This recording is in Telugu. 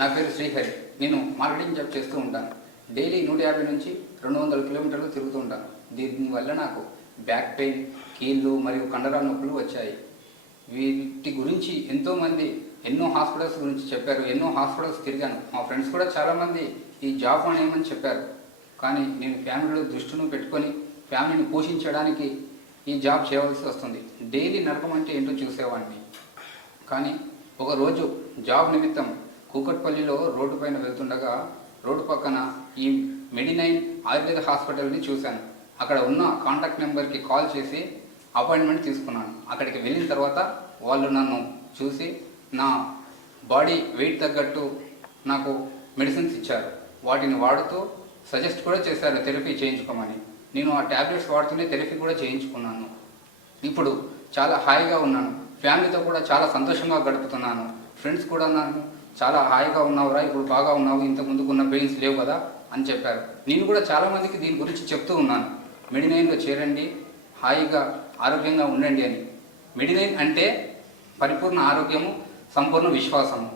నా పేరు శ్రీహరి. నేను మార్కెటింగ్ జాబ్ చేస్తూ ఉంటాను. డైలీ నూట యాభై నుంచి రెండు వందల కిలోమీటర్లు తిరుగుతూ ఉంటాను. దీనివల్ల నాకు బ్యాక్ పెయిన్ కీళ్ళు మరియు కండరాల నొప్పులు వచ్చాయి. వీటి గురించి ఎంతోమంది ఎన్నో హాస్పిటల్స్ గురించి చెప్పారు ఎన్నో హాస్పిటల్స్ తిరిగాను. మా ఫ్రెండ్స్ కూడా చాలామంది ఈ జాబ్ అనేమని చెప్పారు. కానీ నేను ఫ్యామిలీలో దృష్టిని పెట్టుకొని ఫ్యామిలీని పోషించడానికి ఈ జాబ్ చేయవలసి వస్తుంది. డైలీ నరకం అంటే ఏంటో చూసేవాడిని. కానీ ఒకరోజు జాబ్ నిమిత్తం కూకట్పల్లిలో రోడ్డు పైన వెళ్తుండగా రోడ్డు పక్కన ఈ మెడినైన్ ఆయుర్వేద హాస్పిటల్ని చూశాను. అక్కడ ఉన్న కాంటాక్ట్ నెంబర్కి కాల్ చేసి అపాయింట్మెంట్ తీసుకున్నాను. అక్కడికి వెళ్ళిన తర్వాత వాళ్ళు నన్ను చూసి నా బాడీ వెయిట్ తగ్గట్టు నాకు మెడిసిన్స్ ఇచ్చారు. వాటిని వాడుతూ సజెస్ట్ కూడా చేశారు థెరపీ చేయించుకోమని. నేను ఆ ట్యాబ్లెట్స్ వాడుతూనే థెరపీ కూడా చేయించుకున్నాను. ఇప్పుడు చాలా హాయిగా ఉన్నాను. ఫ్యామిలీతో కూడా చాలా సంతోషంగా గడుపుతున్నాను. ఫ్రెండ్స్ కూడా నన్ను చాలా హాయిగా ఉన్నావురా ఇప్పుడు బాగా ఉన్నావు ఇంత ముందుకు ఉన్న పెయిన్స్ లేవు కదా అని చెప్పారు. నేను కూడా చాలామందికి దీని గురించి చెప్తూ ఉన్నాను. మెడినైన్లో చేరండి హాయిగా ఆరోగ్యంగా ఉండండి అని. మెడినైన్ అంటే పరిపూర్ణ ఆరోగ్యము సంపూర్ణ విశ్వాసము.